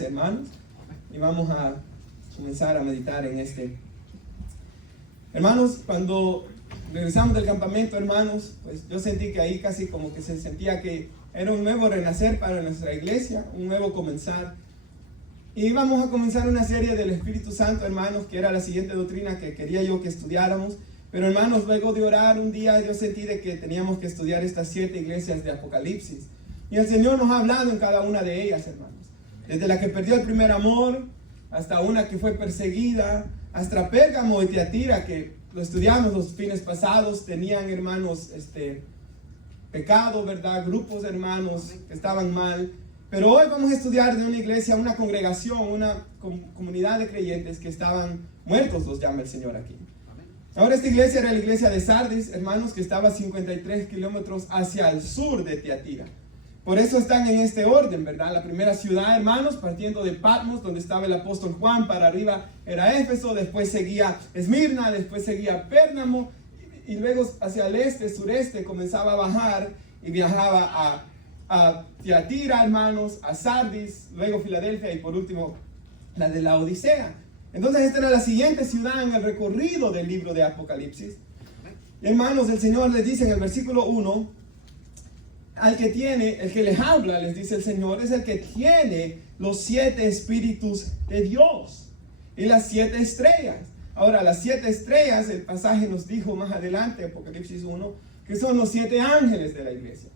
Hermanos, y vamos a comenzar a meditar en Hermanos, cuando regresamos del campamento, hermanos, pues yo sentí que ahí casi como que se sentía que era un nuevo renacer para nuestra iglesia, un nuevo comenzar. Y vamos a comenzar una serie del Espíritu Santo, hermanos, que era la siguiente doctrina que quería yo que estudiáramos. Pero hermanos, luego de orar un día yo sentí de que teníamos que estudiar estas 7 iglesias de Apocalipsis. Y el Señor nos ha hablado en cada una de ellas, hermanos. Desde la que perdió el primer amor, hasta una que fue perseguida, hasta Pérgamo y Tiatira, que lo estudiamos los fines pasados, tenían, hermanos, pecado, ¿verdad? Grupos de hermanos que estaban mal. Pero hoy vamos a estudiar de una iglesia, una congregación, una comunidad de creyentes que estaban muertos, los llama el Señor aquí. Ahora esta iglesia era la iglesia de Sardis, hermanos, que estaba a 53 kilómetros hacia el sur de Tiatira. Por eso están en este orden, ¿verdad? La primera ciudad, hermanos, partiendo de Patmos, donde estaba el apóstol Juan, para arriba era Éfeso, después seguía Esmirna, después seguía Pérgamo, y luego hacia el este, sureste, comenzaba a bajar y viajaba a Tiatira, hermanos, a Sardis, luego Filadelfia y por último la de la Odisea. Entonces esta era la siguiente ciudad en el recorrido del libro de Apocalipsis. Y hermanos, el Señor les dice en el versículo 1, al que tiene, el que les habla, les dice el Señor, es el que tiene los 7 espíritus de Dios y las 7 estrellas. Ahora, las 7 estrellas, el pasaje nos dijo más adelante, Apocalipsis 1, que son los 7 ángeles de la iglesia.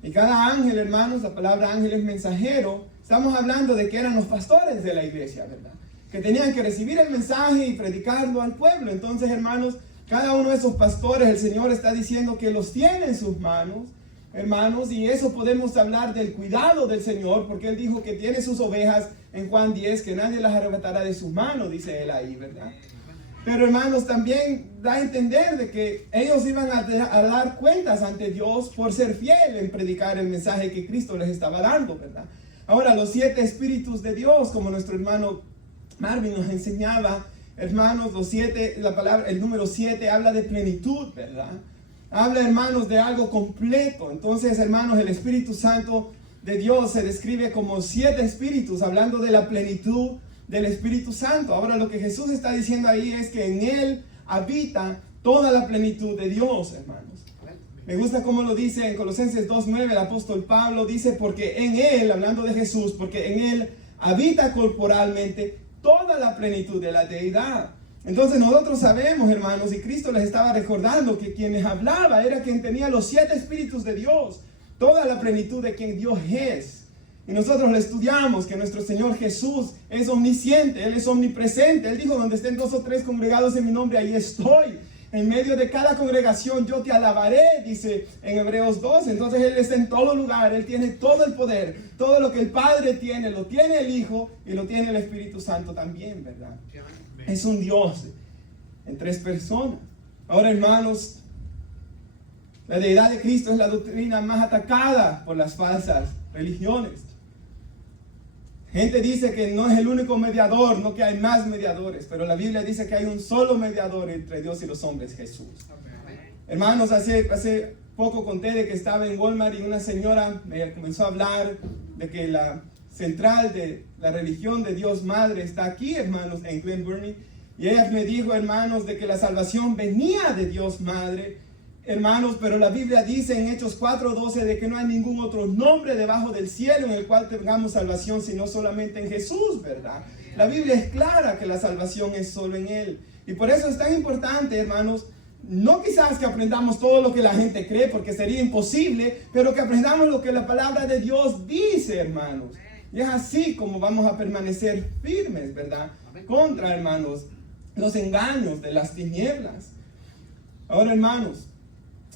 Y cada ángel, hermanos, la palabra ángel es mensajero. Estamos hablando de que eran los pastores de la iglesia, ¿verdad? Que tenían que recibir el mensaje y predicarlo al pueblo. Entonces, hermanos, cada uno de esos pastores, el Señor está diciendo que los tiene en sus manos, hermanos, y eso podemos hablar del cuidado del Señor, porque Él dijo que tiene sus ovejas en Juan 10, que nadie las arrebatará de sus manos, dice Él ahí, ¿verdad? Pero hermanos, también da a entender de que ellos iban a dar cuentas ante Dios por ser fiel en predicar el mensaje que Cristo les estaba dando, ¿verdad? Ahora, los 7 espíritus de Dios, como nuestro hermano Marvin nos enseñaba, hermanos, los 7, la palabra, el número 7 habla de plenitud, ¿verdad? Habla, hermanos, de algo completo. Entonces, hermanos, el Espíritu Santo de Dios se describe como 7 espíritus, hablando de la plenitud del Espíritu Santo. Ahora, lo que Jesús está diciendo ahí es que en Él habita toda la plenitud de Dios, hermanos. Me gusta cómo lo dice en Colosenses 2:9, el apóstol Pablo dice, porque en Él, hablando de Jesús, porque en Él habita corporalmente toda la plenitud de la deidad. Entonces nosotros sabemos, hermanos, y Cristo les estaba recordando que quien les hablaba era quien tenía los 7 espíritus de Dios, toda la plenitud de quien Dios es. Y nosotros le estudiamos que nuestro Señor Jesús es omnisciente, Él es omnipresente. Él dijo, donde estén 2 o 3 congregados en mi nombre, ahí estoy. En medio de cada congregación yo te alabaré, dice en Hebreos 2. Entonces Él está en todo lugar, Él tiene todo el poder. Todo lo que el Padre tiene, lo tiene el Hijo y lo tiene el Espíritu Santo también, ¿verdad? Es un Dios en 3 personas. Ahora, hermanos, la deidad de Cristo es la doctrina más atacada por las falsas religiones. Gente dice que no es el único mediador, no que hay más mediadores, pero la Biblia dice que hay un solo mediador entre Dios y los hombres, Jesús. Hermanos, hace poco conté de que estaba en Walmart y una señora me comenzó a hablar de que la central de la religión de Dios Madre está aquí, hermanos, en Glen Burnie. Y ella me dijo, hermanos, de que la salvación venía de Dios Madre, hermanos, pero la Biblia dice en Hechos 4:12 de que no hay ningún otro nombre debajo del cielo en el cual tengamos salvación, sino solamente en Jesús, ¿verdad? La Biblia es clara que la salvación es solo en Él. Y por eso es tan importante, hermanos, no quizás que aprendamos todo lo que la gente cree, porque sería imposible, pero que aprendamos lo que la palabra de Dios dice, hermanos. Y es así como vamos a permanecer firmes, ¿verdad? Contra, hermanos, los engaños de las tinieblas. Ahora, hermanos,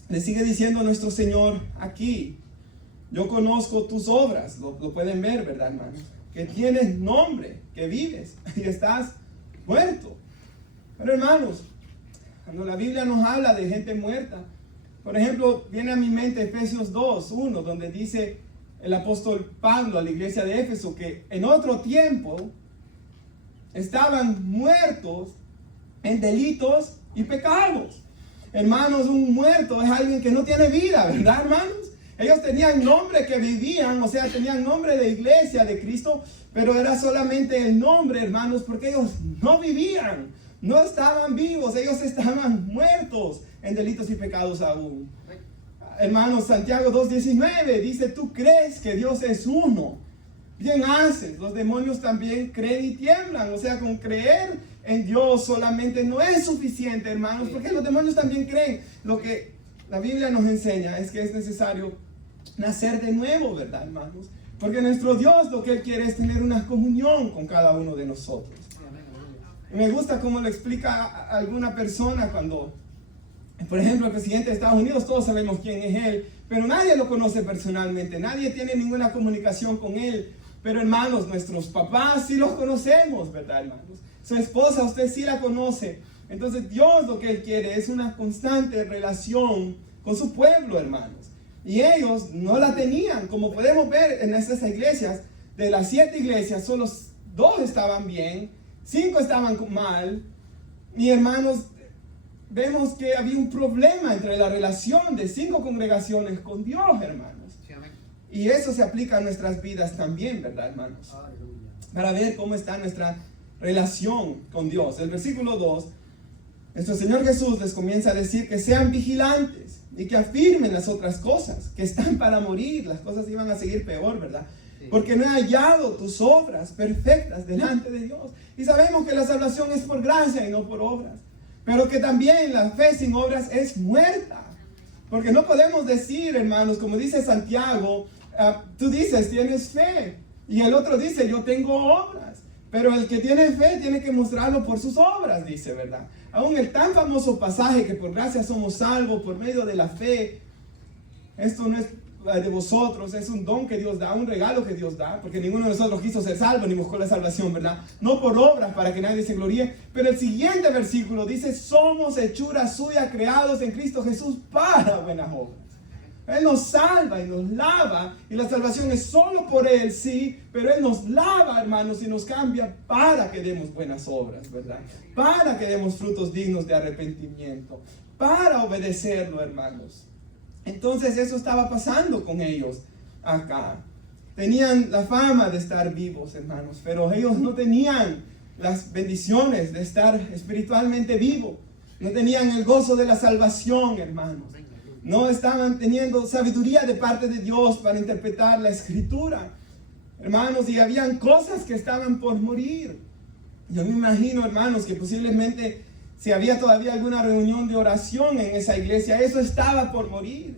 le sigue diciendo nuestro Señor aquí, yo conozco tus obras, lo pueden ver, ¿verdad, hermanos? Que tienes nombre, que vives y estás muerto. Pero, hermanos, cuando la Biblia nos habla de gente muerta, por ejemplo, viene a mi mente Efesios 2:1, donde dice el apóstol Pablo a la iglesia de Éfeso que en otro tiempo estaban muertos en delitos y pecados. Hermanos, un muerto es alguien que no tiene vida, ¿verdad, hermanos? Ellos tenían nombre que vivían, o sea, tenían nombre de iglesia de Cristo, pero era solamente el nombre, hermanos, porque ellos no vivían, no estaban vivos, ellos estaban muertos en delitos y pecados aún. Hermanos, Santiago 2:19 dice, tú crees que Dios es uno. Bien haces, los demonios también creen y tiemblan. O sea, con creer en Dios solamente no es suficiente, hermanos, porque los demonios también creen. Lo que la Biblia nos enseña es que es necesario nacer de nuevo, ¿verdad, hermanos? Porque nuestro Dios lo que Él quiere es tener una comunión con cada uno de nosotros. Y me gusta cómo lo explica alguna persona cuando, por ejemplo, el presidente de Estados Unidos, todos sabemos quién es él, pero nadie lo conoce personalmente, nadie tiene ninguna comunicación con él. Pero hermanos, nuestros papás sí los conocemos, ¿verdad, hermanos? Su esposa, usted sí la conoce. Entonces Dios lo que Él quiere es una constante relación con su pueblo, hermanos. Y ellos no la tenían. Como podemos ver en estas iglesias, de las 7 iglesias, solo 2 estaban bien, 5 estaban mal. Y hermanos, vemos que había un problema entre la relación de 5 congregaciones con Dios, hermanos. Y eso se aplica a nuestras vidas también, ¿verdad, hermanos? Para ver cómo está nuestra relación con Dios. El versículo 2, nuestro Señor Jesús les comienza a decir que sean vigilantes y que afirmen las otras cosas, que están para morir. Las cosas iban a seguir peor, ¿verdad? Porque no he hallado tus obras perfectas delante de Dios. Y sabemos que la salvación es por gracia y no por obras. Pero que también la fe sin obras es muerta. Porque no podemos decir, hermanos, como dice Santiago, tú dices, tienes fe. Y el otro dice, yo tengo obras. Pero el que tiene fe tiene que mostrarlo por sus obras, dice, ¿verdad? Aún el tan famoso pasaje que por gracia somos salvos por medio de la fe. Esto no es de vosotros, es un don que Dios da, un regalo que Dios da, porque ninguno de nosotros quiso ser salvo ni buscó la salvación, ¿verdad? No por obras para que nadie se gloríe, pero el siguiente versículo dice, somos hechura suya, creados en Cristo Jesús para buenas obras. Él nos salva y nos lava, y la salvación es solo por Él, sí, pero Él nos lava, hermanos, y nos cambia para que demos buenas obras, ¿verdad? Para que demos frutos dignos de arrepentimiento, para obedecerlo, hermanos. Entonces eso estaba pasando con ellos acá. Tenían la fama de estar vivos, hermanos, pero ellos no tenían las bendiciones de estar espiritualmente vivos. No tenían el gozo de la salvación, hermanos. No estaban teniendo sabiduría de parte de Dios para interpretar la Escritura. Hermanos, y habían cosas que estaban por morir. Yo me imagino, hermanos, que posiblemente si había todavía alguna reunión de oración en esa iglesia, eso estaba por morir.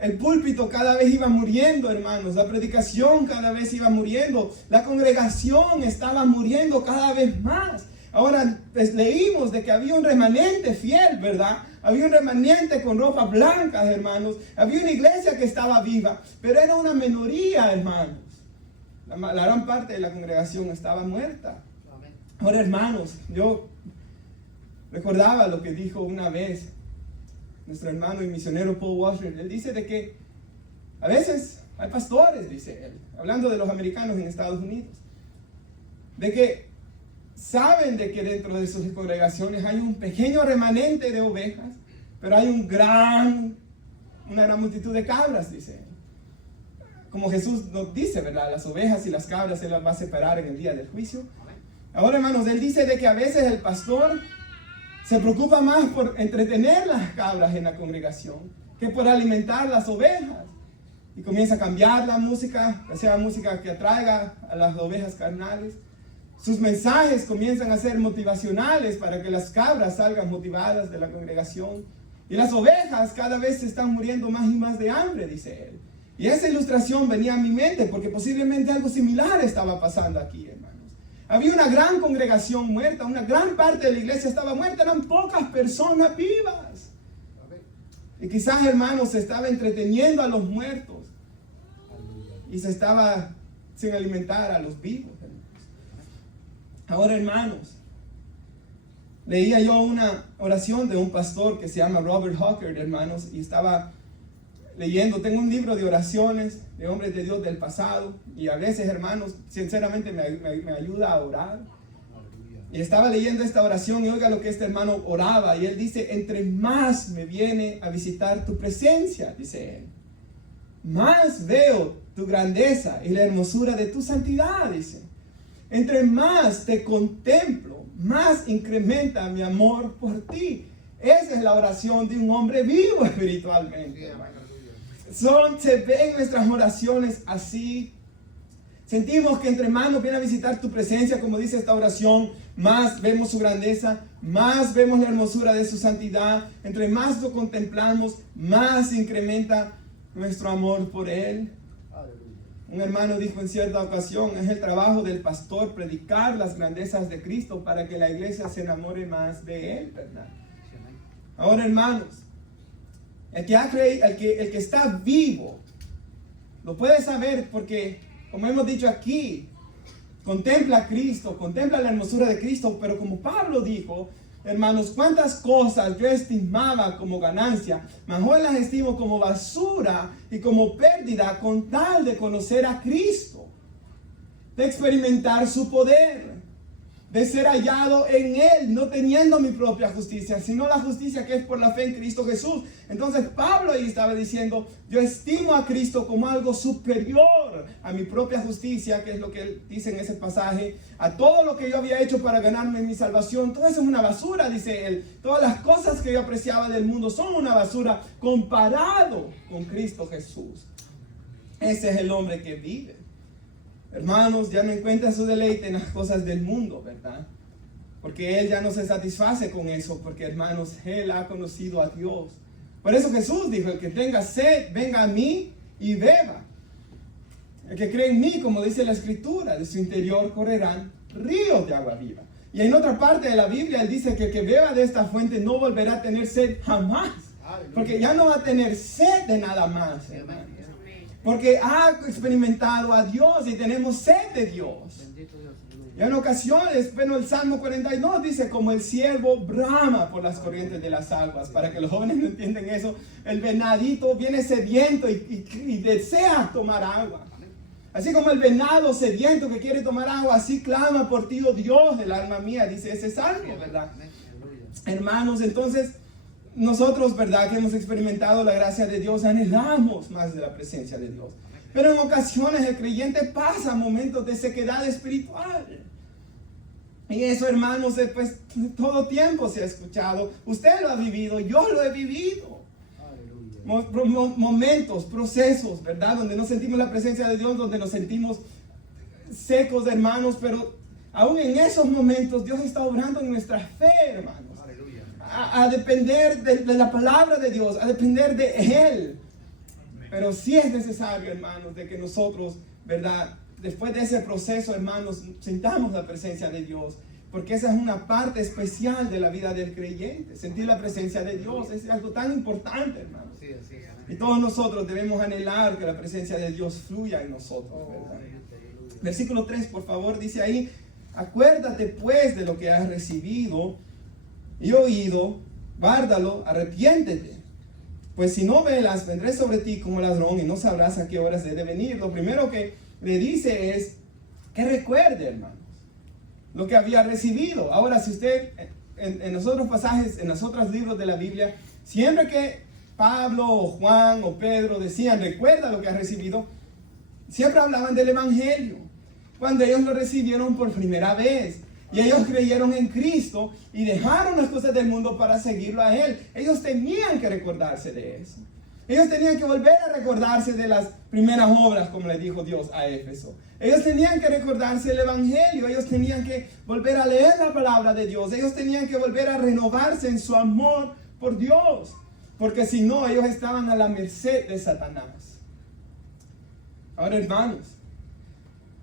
El púlpito cada vez iba muriendo, hermanos. La predicación cada vez iba muriendo. La congregación estaba muriendo cada vez más. Ahora pues, leímos de que había un remanente fiel, ¿verdad? Había un remanente con ropas blancas, hermanos. Había una iglesia que estaba viva, pero era una minoría, hermanos. La gran parte de la congregación estaba muerta. Ahora, hermanos, yo recordaba lo que dijo una vez nuestro hermano y misionero Paul Washer. Él dice de que a veces hay pastores, dice él, hablando de los americanos en Estados Unidos, de que saben de que dentro de sus congregaciones hay un pequeño remanente de ovejas, pero hay una gran multitud de cabras, dice él. Como Jesús nos dice, ¿verdad? Las ovejas y las cabras Él las va a separar en el día del juicio. Ahora, hermanos, él dice de que a veces el pastor se preocupa más por entretener las cabras en la congregación que por alimentar las ovejas. Y comienza a cambiar la música, que sea música que atraiga a las ovejas carnales. Sus mensajes comienzan a ser motivacionales para que las cabras salgan motivadas de la congregación. Y las ovejas cada vez se están muriendo más y más de hambre, dice él. Y esa ilustración venía a mi mente porque posiblemente algo similar estaba pasando aquí, hermanos. Había una gran congregación muerta, una gran parte de la iglesia estaba muerta, eran pocas personas vivas. Y quizás, hermanos, se estaba entreteniendo a los muertos y se estaba sin alimentar a los vivos. Ahora, hermanos, leía yo una oración de un pastor que se llama Robert Hawker, hermanos, y estaba leyendo, tengo un libro de oraciones de hombres de Dios del pasado, y a veces, hermanos, sinceramente me ayuda a orar. Y estaba leyendo esta oración y oiga lo que este hermano oraba, y él dice, entre más me viene a visitar tu presencia, dice él, más veo tu grandeza y la hermosura de tu santidad, dice. Entre más te contemplo, más incrementa mi amor por ti. Esa es la oración de un hombre vivo espiritualmente. Se ven nuestras oraciones así. Sentimos que entre más nos viene a visitar tu presencia, como dice esta oración, más vemos su grandeza, más vemos la hermosura de su santidad. Entre más lo contemplamos, más incrementa nuestro amor por Él. Un hermano dijo en cierta ocasión, es el trabajo del pastor predicar las grandezas de Cristo para que la iglesia se enamore más de Él, ¿verdad? Ahora, hermanos, el que está vivo, lo puede saber porque, como hemos dicho aquí, contempla a Cristo, contempla la hermosura de Cristo, pero como Pablo dijo, hermanos, cuántas cosas yo estimaba como ganancia, mejor las estimo como basura y como pérdida con tal de conocer a Cristo, de experimentar su poder, de ser hallado en Él, no teniendo mi propia justicia, sino la justicia que es por la fe en Cristo Jesús. Entonces Pablo ahí estaba diciendo, yo estimo a Cristo como algo superior a mi propia justicia, que es lo que él dice en ese pasaje, a todo lo que yo había hecho para ganarme mi salvación. Todo eso es una basura, dice él. Todas las cosas que yo apreciaba del mundo son una basura comparado con Cristo Jesús. Ese es el hombre que vive. Hermanos, ya no encuentra su deleite en las cosas del mundo, ¿verdad? Porque él ya no se satisface con eso, porque hermanos, él ha conocido a Dios. Por eso Jesús dijo, el que tenga sed, venga a mí y beba. El que cree en mí, como dice la Escritura, de su interior correrán ríos de agua viva. Y en otra parte de la Biblia, él dice que el que beba de esta fuente no volverá a tener sed jamás. Porque ya no va a tener sed de nada más, hermanos. Porque ha experimentado a Dios y tenemos sed de Dios. Y en ocasiones, bueno, el Salmo 42 dice, como el ciervo brama por las corrientes de las aguas. Para que los jóvenes no entiendan eso, el venadito viene sediento y desea tomar agua. Así como el venado sediento que quiere tomar agua, así clama por ti, oh Dios, del alma mía, dice ese salmo, ¿verdad? Hermanos, entonces, nosotros, ¿verdad?, que hemos experimentado la gracia de Dios, anhelamos más de la presencia de Dios. Pero en ocasiones el creyente pasa momentos de sequedad espiritual. Y eso, hermanos, pues todo tiempo se ha escuchado. Usted lo ha vivido, yo lo he vivido. Momentos, procesos, ¿verdad?, donde no sentimos la presencia de Dios, donde nos sentimos secos, hermanos, pero aún en esos momentos Dios está obrando en nuestra fe, hermanos. A depender de la palabra de Dios, a depender de Él. Pero sí es necesario, hermanos, de que nosotros, ¿verdad?, después de ese proceso, hermanos, sintamos la presencia de Dios. Porque esa es una parte especial de la vida del creyente. Sentir la presencia de Dios es algo tan importante, hermanos. Y todos nosotros debemos anhelar que la presencia de Dios fluya en nosotros, ¿verdad? Versículo 3, por favor, dice ahí, acuérdate pues de lo que has recibido y oído, guárdalo, arrepiéntete. Pues si no velas, vendré sobre ti como ladrón y no sabrás a qué horas he de venir. Lo primero que le dice es que recuerde, hermanos, lo que había recibido. Ahora, si usted, en los otros pasajes, en los otros libros de la Biblia, siempre que Pablo o Juan o Pedro decían, recuerda lo que has recibido, siempre hablaban del Evangelio. Cuando ellos lo recibieron por primera vez. Y ellos creyeron en Cristo y dejaron las cosas del mundo para seguirlo a Él. Ellos tenían que recordarse de eso. Ellos tenían que volver a recordarse de las primeras obras, como le dijo Dios a Éfeso. Ellos tenían que recordarse del Evangelio. Ellos tenían que volver a leer la palabra de Dios. Ellos tenían que volver a renovarse en su amor por Dios. Porque si no, ellos estaban a la merced de Satanás. Ahora, hermanos,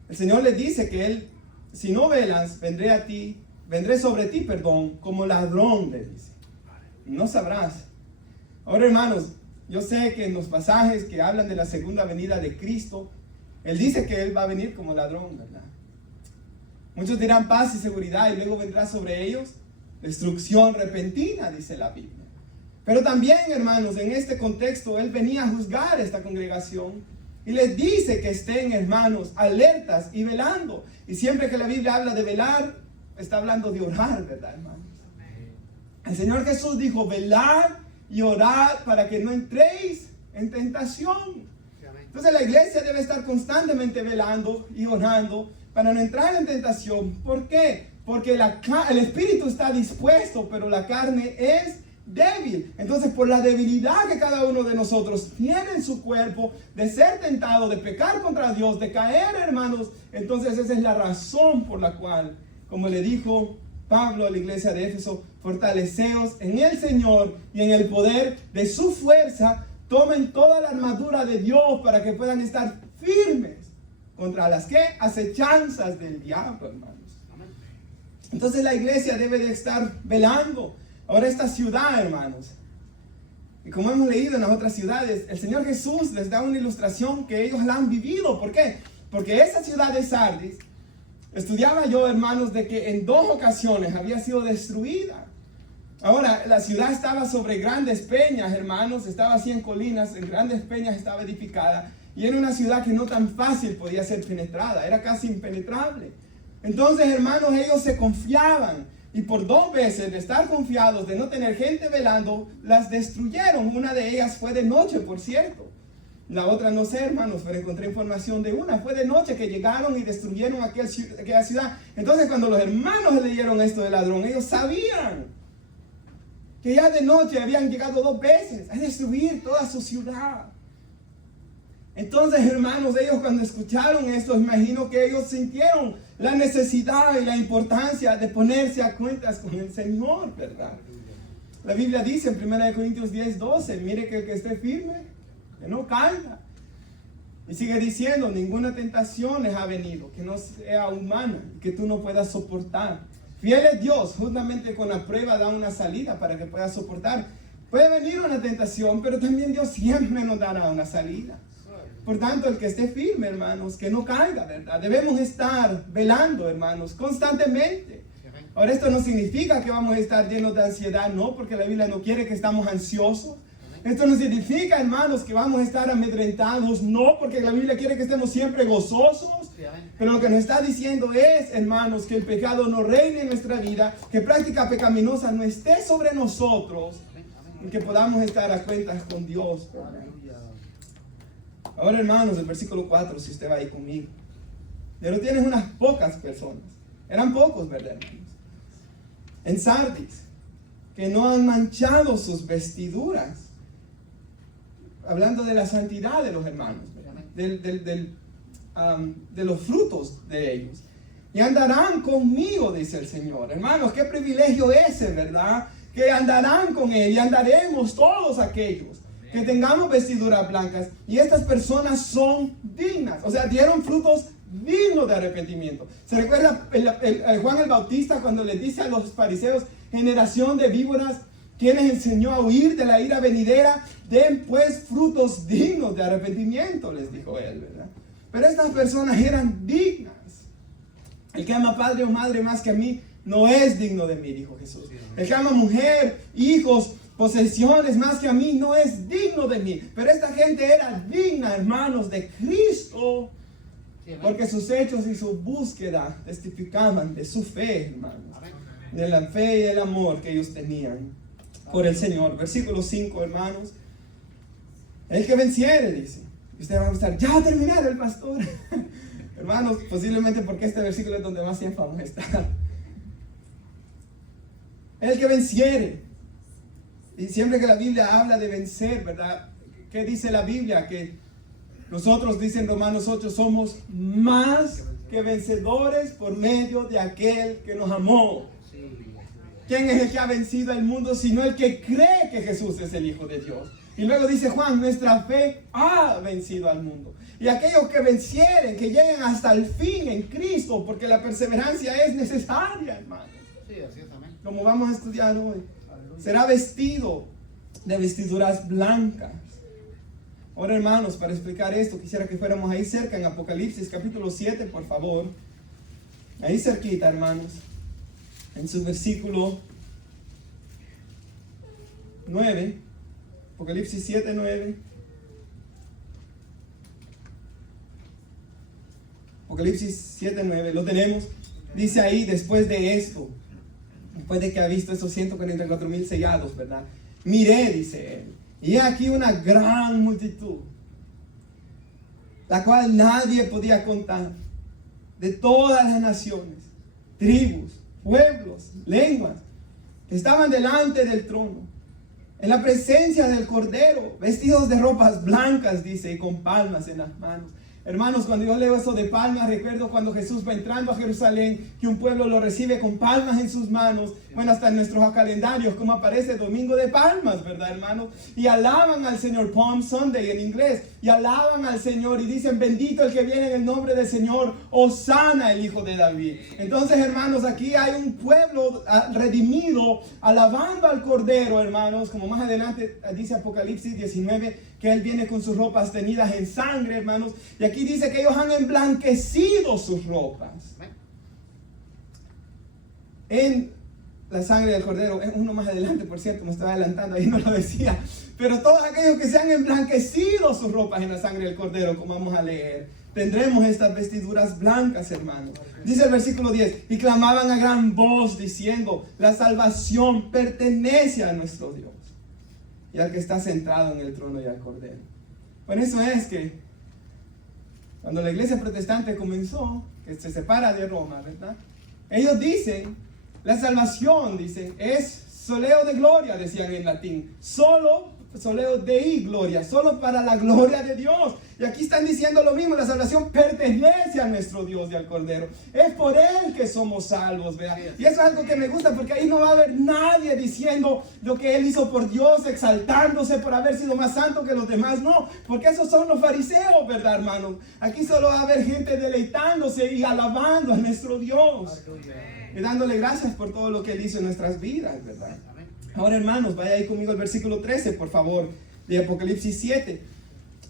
el Señor les dice que Él, si no velas, vendré sobre ti, como ladrón, le dice. No sabrás. Ahora, hermanos, yo sé que en los pasajes que hablan de la segunda venida de Cristo, Él dice que Él va a venir como ladrón, ¿verdad? Muchos dirán paz y seguridad y luego vendrá sobre ellos destrucción repentina, dice la Biblia. Pero también, hermanos, en este contexto, Él venía a juzgar esta congregación. Y les dice que estén, hermanos, alertas y velando. Y siempre que la Biblia habla de velar, está hablando de orar, ¿verdad, hermanos? El Señor Jesús dijo, velad y orad para que no entréis en tentación. Entonces la iglesia debe estar constantemente velando y orando para no entrar en tentación. ¿Por qué? Porque el espíritu está dispuesto, pero la carne es débil. Entonces, por la debilidad que cada uno de nosotros tiene en su cuerpo, de ser tentado, de pecar contra Dios, de caer, hermanos, entonces esa es la razón por la cual, como le dijo Pablo a la iglesia de Éfeso, fortaleceos en el Señor y en el poder de su fuerza, tomen toda la armadura de Dios para que puedan estar firmes contra las acechanzas del diablo, hermanos. Entonces la iglesia debe de estar velando. Ahora esta ciudad, hermanos, y como hemos leído en las otras ciudades, el Señor Jesús les da una ilustración que ellos la han vivido. ¿Por qué? Porque esa ciudad de Sardis, estudiaba yo, hermanos, de que en 2 ocasiones había sido destruida. Ahora, la ciudad estaba sobre grandes peñas, hermanos, estaba así en colinas, en grandes peñas estaba edificada, y era una ciudad que no tan fácil podía ser penetrada, era casi impenetrable. Entonces, hermanos, ellos se confiaban, y por 2 veces de estar confiados, de no tener gente velando, las destruyeron. Una de ellas fue de noche, por cierto. La otra no sé, hermanos, pero encontré información de una. Fue de noche que llegaron y destruyeron aquella ciudad. Entonces, cuando los hermanos leyeron esto del ladrón, ellos sabían que ya de noche habían llegado 2 veces a destruir toda su ciudad. Entonces, hermanos, ellos cuando escucharon esto, imagino que ellos sintieron la necesidad y la importancia de ponerse a cuentas con el Señor, ¿verdad? La Biblia dice en 1 Corintios 10:12, mire que el que esté firme, que no caiga. Y sigue diciendo, ninguna tentación les ha venido, que no sea humana, que tú no puedas soportar. Fiel es Dios, justamente con la prueba da una salida para que puedas soportar. Puede venir una tentación, pero también Dios siempre nos dará una salida. Por tanto, el que esté firme, hermanos, que no caiga, ¿verdad? Debemos estar velando, hermanos, constantemente. Ahora, esto no significa que vamos a estar llenos de ansiedad, no, porque la Biblia no quiere que estamos ansiosos. Esto no significa, hermanos, que vamos a estar amedrentados, no, porque la Biblia quiere que estemos siempre gozosos. Pero lo que nos está diciendo es, hermanos, que el pecado no reine en nuestra vida, que práctica pecaminosa no esté sobre nosotros, y que podamos estar a cuentas con Dios. Ahora, hermanos, el versículo 4, si usted va ahí conmigo. Pero tienes unas pocas personas. Eran pocos, ¿verdad, hermanos? En Sardis, que no han manchado sus vestiduras. Hablando de la santidad de los hermanos, de los frutos de ellos. Y andarán conmigo, dice el Señor. Hermanos, qué privilegio ese, ¿verdad? Que andarán con Él y andaremos todos aquellos que tengamos vestiduras blancas. Y estas personas son dignas, o sea, dieron frutos dignos de arrepentimiento. ¿Se recuerda Juan el Bautista cuando le dice a los fariseos, generación de víboras, quien les enseñó a huir de la ira venidera? Den pues frutos dignos de arrepentimiento, les dijo él, ¿verdad? Pero estas personas eran dignas. El que ama padre o madre más que a mí no es digno de mí, dijo Jesús. El que ama mujer, hijos, posesiones más que a mí no es digno de mí. Pero esta gente era digna, hermanos, de Cristo, porque sus hechos y su búsqueda testificaban de su fe, hermanos, de la fe y el amor que ellos tenían por el Señor. Versículo 5, hermanos. El que venciere, dice. Y ustedes van a estar, ya va a terminar el pastor. Hermanos, posiblemente porque este versículo es donde más tiempo vamos a estar. El que venciere. Y siempre que la Biblia habla de vencer, ¿verdad? ¿Qué dice la Biblia? Que nosotros, dice en Romanos 8, somos más que vencedores por medio de aquel que nos amó. ¿Quién es el que ha vencido al mundo sino el que cree que Jesús es el Hijo de Dios? Y luego dice Juan, nuestra fe ha vencido al mundo. Y aquellos que vencieren, que lleguen hasta el fin en Cristo, porque la perseverancia es necesaria, hermanos. Sí, así es, amén. Como vamos a estudiar hoy. Será vestido de vestiduras blancas. Ahora, hermanos, para explicar esto, quisiera que fuéramos ahí cerca en Apocalipsis capítulo 7, por favor. Ahí cerquita, hermanos. En su versículo 9. Apocalipsis 7, 9. Apocalipsis 7, 9. Lo tenemos. Dice ahí, después de esto, después de que ha visto esos 144,000 sellados, ¿verdad? Miré, dice él, y he aquí una gran multitud la cual nadie podía contar, de todas las naciones, tribus, pueblos, lenguas, que estaban delante del trono, en la presencia del Cordero, vestidos de ropas blancas, dice, y con palmas en las manos. Hermanos, cuando yo leo eso de palmas, recuerdo cuando Jesús va entrando a Jerusalén, que un pueblo lo recibe con palmas en sus manos. Bueno, hasta en nuestros calendarios, como aparece Domingo de Palmas, ¿verdad, hermanos? Y alaban al Señor, Palm Sunday en inglés, y alaban al Señor y dicen, bendito el que viene en el nombre del Señor, Hosana el Hijo de David. Entonces, hermanos, aquí hay un pueblo redimido, alabando al Cordero, hermanos, como más adelante dice Apocalipsis 19, que Él viene con sus ropas teñidas en sangre, hermanos. Y aquí dice que ellos han emblanquecido sus ropas en la sangre del Cordero. Es uno más adelante, por cierto, me estaba adelantando, ahí no lo decía. Pero todos aquellos que se han emblanquecido sus ropas en la sangre del Cordero, como vamos a leer, tendremos estas vestiduras blancas, hermanos. Dice el versículo 10, y clamaban a gran voz diciendo, la salvación pertenece a nuestro Dios y al que está sentado en el trono y al Cordero. Por eso es que cuando la iglesia protestante comenzó, que se separa de Roma, ¿verdad? Ellos dicen, la salvación, dicen, es soleo de gloria, decían en latín. Solo, soleo dei gloria, solo para la gloria de Dios. Y aquí están diciendo lo mismo, la salvación pertenece a nuestro Dios y al Cordero. Es por Él que somos salvos, ¿verdad? Y eso es algo que me gusta, porque ahí no va a haber nadie diciendo lo que Él hizo por Dios, exaltándose por haber sido más santo que los demás. No, porque esos son los fariseos, ¿verdad, hermanos? Aquí solo va a haber gente deleitándose y alabando a nuestro Dios. Y dándole gracias por todo lo que Él hizo en nuestras vidas, ¿verdad? Ahora, hermanos, vaya ahí conmigo al versículo 13, por favor, de Apocalipsis 7.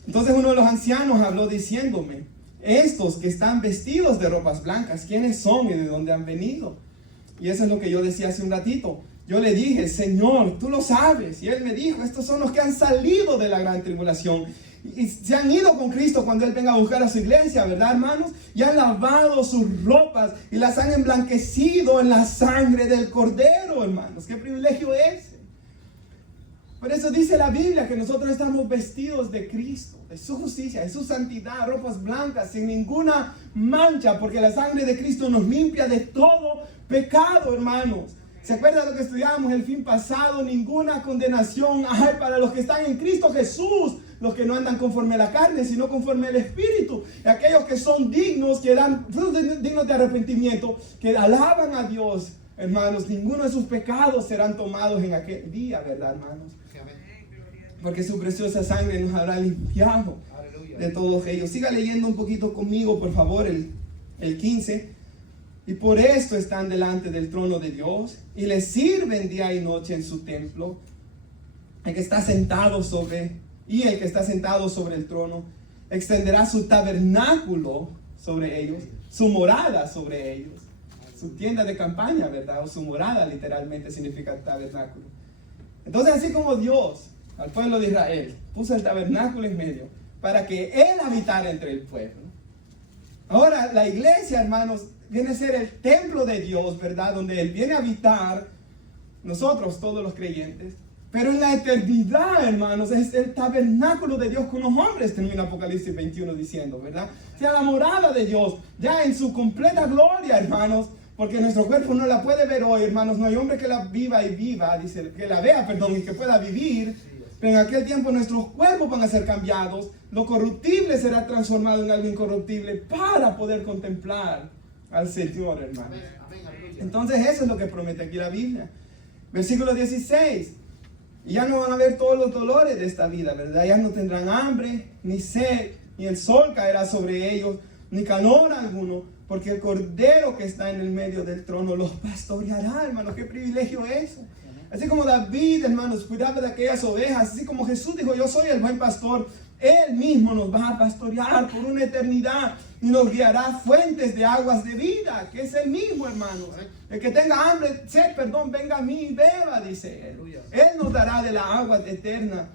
Entonces uno de los ancianos habló diciéndome, estos que están vestidos de ropas blancas, ¿quiénes son y de dónde han venido? Y eso es lo que yo decía hace un ratito. Yo le dije, Señor, tú lo sabes. Y Él me dijo, estos son los que han salido de la gran tribulación y se han ido con Cristo cuando Él venga a buscar a su iglesia, ¿verdad, hermanos? Y han lavado sus ropas y las han emblanquecido en la sangre del Cordero, hermanos. ¿Qué privilegio es? Por eso dice la Biblia que nosotros estamos vestidos de Cristo, de su justicia, de su santidad, ropas blancas, sin ninguna mancha, porque la sangre de Cristo nos limpia de todo pecado, hermanos. ¿Se acuerdan de lo que estudiábamos el fin pasado? Ninguna condenación hay para los que están en Cristo Jesús, los que no andan conforme a la carne, sino conforme al Espíritu. Y aquellos que son dignos, que dan frutos dignos de arrepentimiento, que alaban a Dios, hermanos, ninguno de sus pecados serán tomados en aquel día, ¿verdad, hermanos? Porque su preciosa sangre nos habrá limpiado de todos ellos. Siga leyendo un poquito conmigo, por favor, el 15. Y por esto están delante del trono de Dios y le sirven día y noche en su templo. El que está sentado sobre el trono extenderá su tabernáculo sobre ellos, su morada sobre ellos, su tienda de campaña, ¿verdad? O su morada literalmente significa tabernáculo. Entonces, así como Dios al pueblo de Israel puso el tabernáculo en medio para que Él habitara entre el pueblo, ahora la iglesia, hermanos, viene a ser el templo de Dios, ¿verdad? Donde Él viene a habitar, nosotros, todos los creyentes. Pero en la eternidad, hermanos, es el tabernáculo de Dios con los hombres, termina Apocalipsis 21 diciendo, ¿verdad? O sea, la morada de Dios, ya en su completa gloria, hermanos, porque nuestro cuerpo no la puede ver hoy, hermanos. No hay hombre que la viva y viva, dice, que la vea, perdón, y que pueda vivir. Pero en aquel tiempo nuestros cuerpos van a ser cambiados, lo corruptible será transformado en algo incorruptible para poder contemplar al Señor, hermanos. Entonces eso es lo que promete aquí la Biblia. Versículo 16. Y ya no van a ver todos los dolores de esta vida, ¿verdad? Ya no tendrán hambre, ni sed, ni el sol caerá sobre ellos, ni calor alguno, porque el Cordero que está en el medio del trono los pastoreará, hermanos. Qué privilegio eso. Así como David, hermanos, cuidaba de aquellas ovejas, así como Jesús dijo, yo soy el buen pastor, Él mismo nos va a pastorear por una eternidad y nos guiará a fuentes de aguas de vida, que es el mismo, hermanos. El que tenga hambre, sed, perdón, venga a mí y beba, dice Él. Él nos dará de la agua eterna.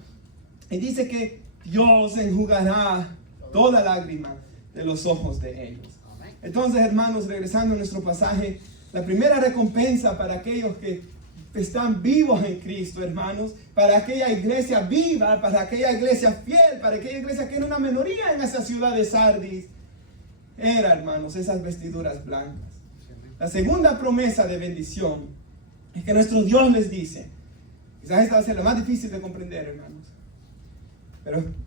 Y dice que Dios enjugará toda lágrima de los ojos de ellos. Entonces, hermanos, regresando a nuestro pasaje, la primera recompensa para aquellos que están vivos en Cristo, hermanos, para aquella iglesia viva, para aquella iglesia fiel, para aquella iglesia que era una minoría en esa ciudad de Sardis, era, hermanos, esas vestiduras blancas. La segunda promesa de bendición es que nuestro Dios les dice, quizás esta va a ser la más difícil de comprender, hermanos,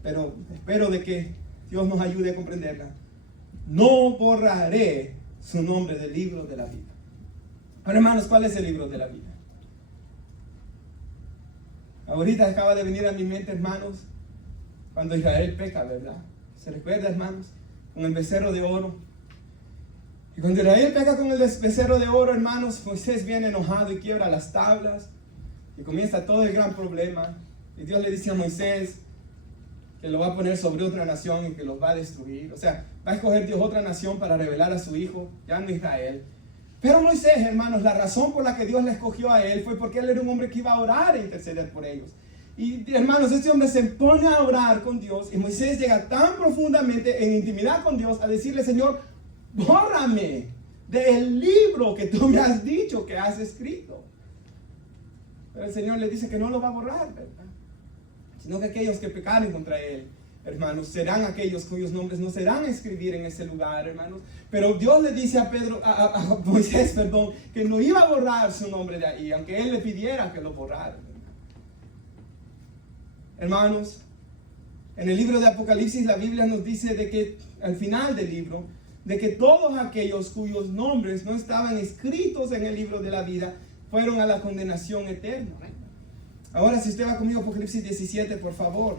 pero espero de que Dios nos ayude a comprenderla. No borraré su nombre del libro de la vida. Ahora, hermanos, ¿cuál es el libro de la vida? Ahorita acaba de venir a mi mente, hermanos, cuando Israel peca, ¿verdad? ¿Se recuerda, hermanos? Con el becerro de oro. Y cuando Israel peca con el becerro de oro, hermanos, Moisés viene enojado y quiebra las tablas. Y comienza todo el gran problema. Y Dios le dice a Moisés que lo va a poner sobre otra nación y que los va a destruir. O sea, va a escoger Dios otra nación para revelar a su hijo, ya no Israel. Pero Moisés, hermanos, la razón por la que Dios le escogió a él fue porque él era un hombre que iba a orar e interceder por ellos. Y hermanos, este hombre se pone a orar con Dios y Moisés llega tan profundamente en intimidad con Dios a decirle, Señor, bórrame del libro que tú me has dicho que has escrito. Pero el Señor le dice que no lo va a borrar, ¿verdad? Sino que aquellos que pecaren contra él, hermanos, serán aquellos cuyos nombres no serán a escribir en ese lugar, hermanos. Pero Dios le dice a Moisés, que no iba a borrar su nombre de ahí, aunque él le pidiera que lo borrara. Hermanos, en el libro de Apocalipsis la Biblia nos dice de que al final del libro, de que todos aquellos cuyos nombres no estaban escritos en el libro de la vida fueron a la condenación eterna. Ahora, si usted va conmigo a Apocalipsis 17, por favor.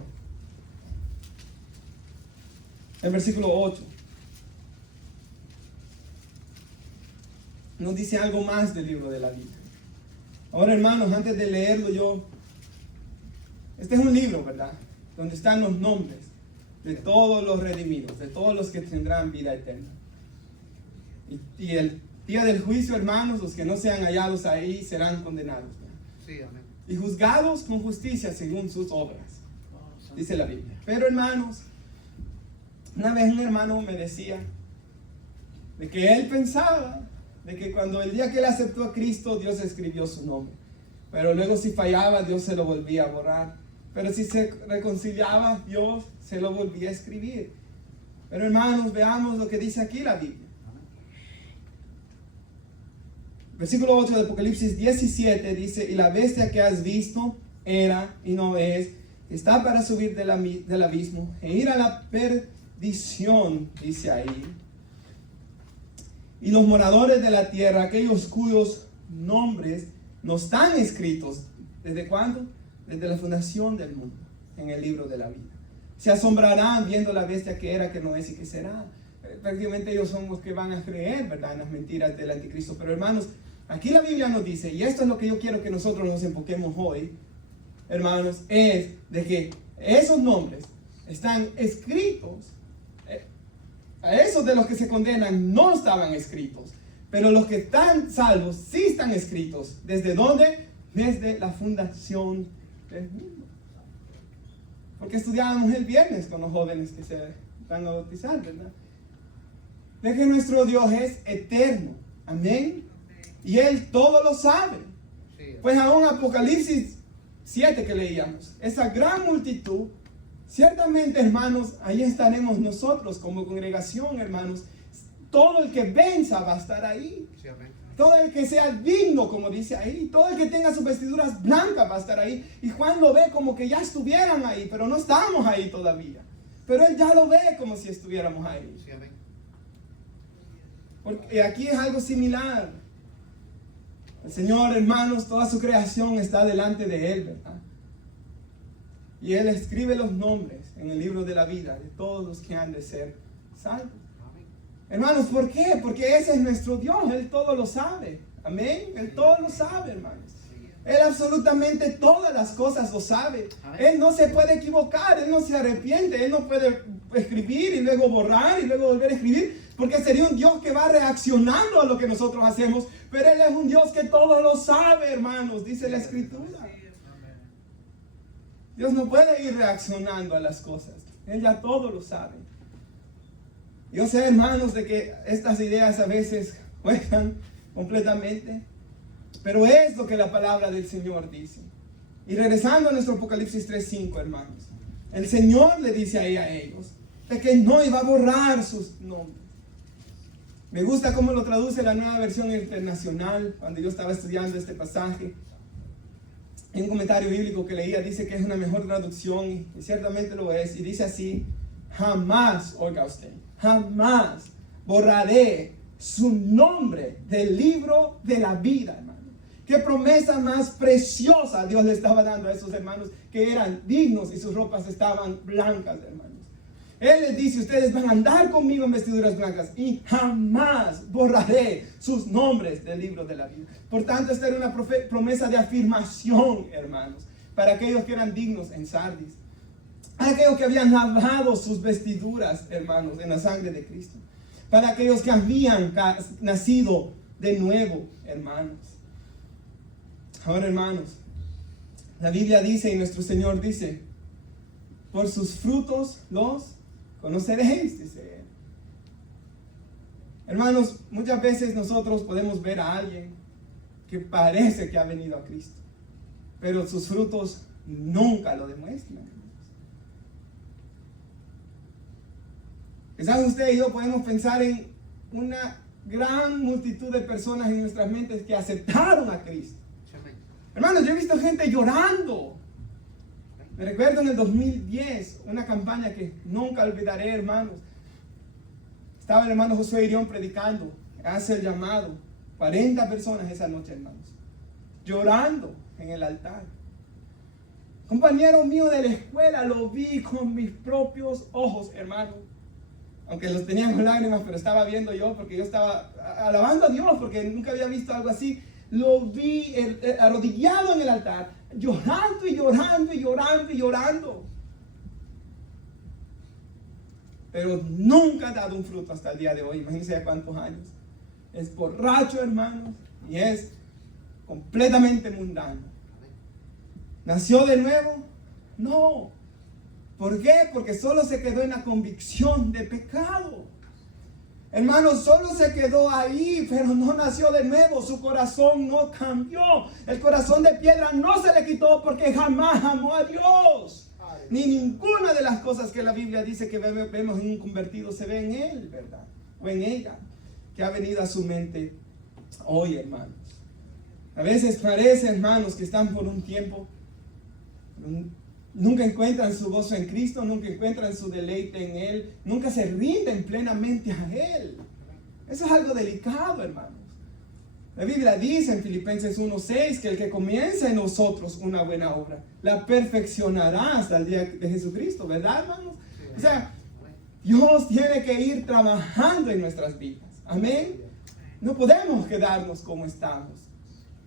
El versículo 8. Nos dice algo más del libro de la vida. Ahora, hermanos, antes de leerlo este es un libro, ¿verdad? Donde están los nombres de todos los redimidos, de todos los que tendrán vida eterna. Y el día del juicio, hermanos, los que no sean hallados ahí serán condenados, ¿verdad? Sí, amén. Y juzgados con justicia según sus obras, dice la Biblia. Pero, hermanos, una vez un hermano me decía de que él pensaba de que cuando el día que él aceptó a Cristo, Dios escribió su nombre. Pero luego si fallaba, Dios se lo volvía a borrar. Pero si se reconciliaba, Dios se lo volvía a escribir. Pero, hermanos, veamos lo que dice aquí la Biblia. Versículo 8 de Apocalipsis 17 dice, y la bestia que has visto era y no es, está para subir del abismo e ir a la perdición, dice ahí. Y los moradores de la tierra, aquellos cuyos nombres no están escritos, ¿desde cuándo? Desde la fundación del mundo, en el libro de la vida. Se asombrarán viendo la bestia que era, que no es y que será. Prácticamente ellos son los que van a creer, ¿verdad?, en las mentiras del anticristo. Pero, hermanos, aquí la Biblia nos dice, y esto es lo que yo quiero que nosotros nos enfoquemos hoy, hermanos, es de que esos nombres están escritos. A esos de los que se condenan no estaban escritos, pero los que están salvos sí están escritos. ¿Desde dónde? Desde la fundación del mundo. Porque estudiábamos el viernes con los jóvenes que se van a bautizar, ¿verdad? De que nuestro Dios es eterno. Amén. Y Él todo lo sabe. Pues aún Apocalipsis 7 que leíamos, esa gran multitud, ciertamente, hermanos, ahí estaremos nosotros como congregación, hermanos. Todo el que venza va a estar ahí. Sí, todo el que sea digno, como dice ahí. Todo el que tenga sus vestiduras blancas va a estar ahí. Y Juan lo ve como que ya estuvieran ahí, pero no estamos ahí todavía. Pero él ya lo ve como si estuviéramos ahí. Sí, porque aquí es algo similar. El Señor, hermanos, toda su creación está delante de Él, ¿verdad? Y Él escribe los nombres en el libro de la vida de todos los que han de ser salvos. Amén. Hermanos, ¿por qué? Porque ese es nuestro Dios. Él todo lo sabe. Amén. Él todo lo sabe, hermanos. Él absolutamente todas las cosas lo sabe. Él no se puede equivocar. Él no se arrepiente. Él no puede escribir y luego borrar y luego volver a escribir. Porque sería un Dios que va reaccionando a lo que nosotros hacemos. Pero Él es un Dios que todo lo sabe, hermanos. Dice la Escritura. Dios no puede ir reaccionando a las cosas. Él ya todo lo sabe. Yo sé, hermanos, de que estas ideas a veces juegan completamente. Pero es lo que la palabra del Señor dice. Y regresando a nuestro Apocalipsis 3:5, hermanos, el Señor le dice ahí a ellos de que no iba a borrar sus nombres. Me gusta cómo lo traduce la Nueva Versión Internacional. Cuando yo estaba estudiando este pasaje, en un comentario bíblico que leía, dice que es una mejor traducción, y ciertamente lo es, y dice así: jamás, oiga usted, jamás borraré su nombre del libro de la vida, hermano. Qué promesa más preciosa Dios le estaba dando a esos hermanos que eran dignos y sus ropas estaban blancas, hermanos. Él les dice: ustedes van a andar conmigo en vestiduras blancas y jamás borraré sus nombres del libro de la vida. Por tanto, esta era una promesa de afirmación, hermanos, para aquellos que eran dignos en Sardis, para aquellos que habían lavado sus vestiduras, hermanos, en la sangre de Cristo, para aquellos que habían nacido de nuevo, hermanos. Ahora, hermanos, la Biblia dice y nuestro Señor dice: por sus frutos los conoceréis, dice Él. Hermanos, muchas veces nosotros podemos ver a alguien que parece que ha venido a Cristo, pero sus frutos nunca lo demuestran. Quizás usted y yo podemos pensar en una gran multitud de personas en nuestras mentes que aceptaron a Cristo. Hermanos, yo he visto gente llorando. Me recuerdo en el 2010, una campaña que nunca olvidaré, hermanos. Estaba el hermano Josué Irión predicando, hace el llamado, 40 personas esa noche, hermanos, llorando en el altar. Compañero mío de la escuela, lo vi con mis propios ojos, hermano. Aunque los tenía con lágrimas, pero estaba viendo yo, porque yo estaba alabando a Dios, porque nunca había visto algo así. Lo vi arrodillado en el altar, llorando y llorando y llorando y llorando. Pero nunca ha dado un fruto hasta el día de hoy. Imagínense de cuántos años. Es borracho, hermanos, y es completamente mundano. ¿Nació de nuevo? No. ¿Por qué? Porque solo se quedó en la convicción de pecado. Hermanos, solo se quedó ahí, pero no nació de nuevo. Su corazón no cambió. El corazón de piedra no se le quitó porque jamás amó a Dios. Ni ninguna de las cosas que la Biblia dice que vemos en un convertido se ve en él, ¿verdad? O en ella, que ha venido a su mente hoy, hermanos. A veces parece, hermanos, que están por un tiempo, nunca encuentran su gozo en Cristo, nunca encuentran su deleite en Él, nunca se rinden plenamente a Él. Eso es algo delicado, hermanos. La Biblia dice en Filipenses 1:6 que el que comienza en nosotros una buena obra, la perfeccionará hasta el día de Jesucristo, ¿verdad, hermanos? O sea, Dios tiene que ir trabajando en nuestras vidas. Amén. No podemos quedarnos como estamos.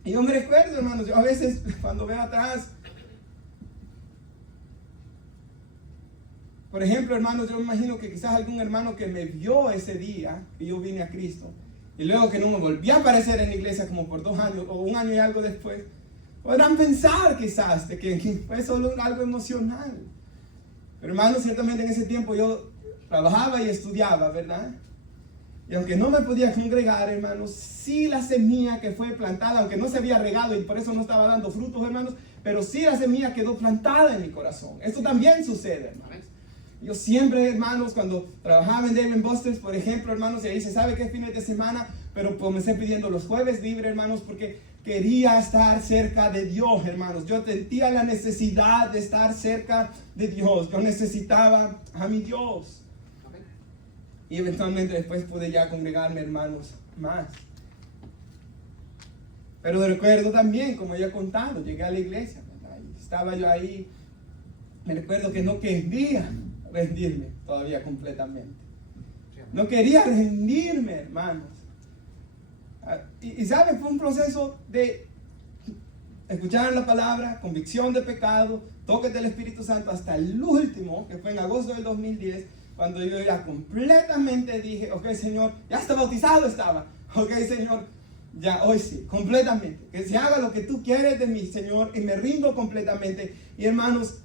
Y yo me recuerdo, hermanos, yo a veces cuando veo atrás, por ejemplo, hermanos, yo me imagino que quizás algún hermano que me vio ese día que yo vine a Cristo y luego que no me volví a aparecer en la iglesia como por 2 años o 1 año y algo después, podrán pensar quizás de que fue solo algo emocional. Pero hermanos, ciertamente en ese tiempo yo trabajaba y estudiaba, ¿verdad? Y aunque no me podía congregar, hermanos, sí la semilla que fue plantada, aunque no se había regado y por eso no estaba dando frutos, hermanos, pero sí la semilla quedó plantada en mi corazón. Esto también sucede, hermanos. Yo siempre, hermanos, cuando trabajaba en Dave & Buster's, por ejemplo, hermanos, y ahí se sabe que es fines de semana, pero comencé pidiendo los jueves libres, hermanos, porque quería estar cerca de Dios, hermanos. Yo sentía la necesidad de estar cerca de Dios. Yo necesitaba a mi Dios. Y eventualmente después pude ya congregarme, hermanos, más. Pero recuerdo también, como ya he contado, llegué a la iglesia, ¿verdad? Y estaba yo ahí. Me recuerdo que no quería rendirme todavía completamente. No quería rendirme, hermanos. Y ¿saben? Fue un proceso de escuchar la palabra, convicción de pecado, toques del Espíritu Santo, hasta el último, que fue en agosto del 2010, cuando yo ya completamente dije: ok, Señor, ya está bautizado estaba. Ok, Señor, ya hoy sí, completamente. Que se haga lo que tú quieres de mí, Señor, y me rindo completamente. Y hermanos,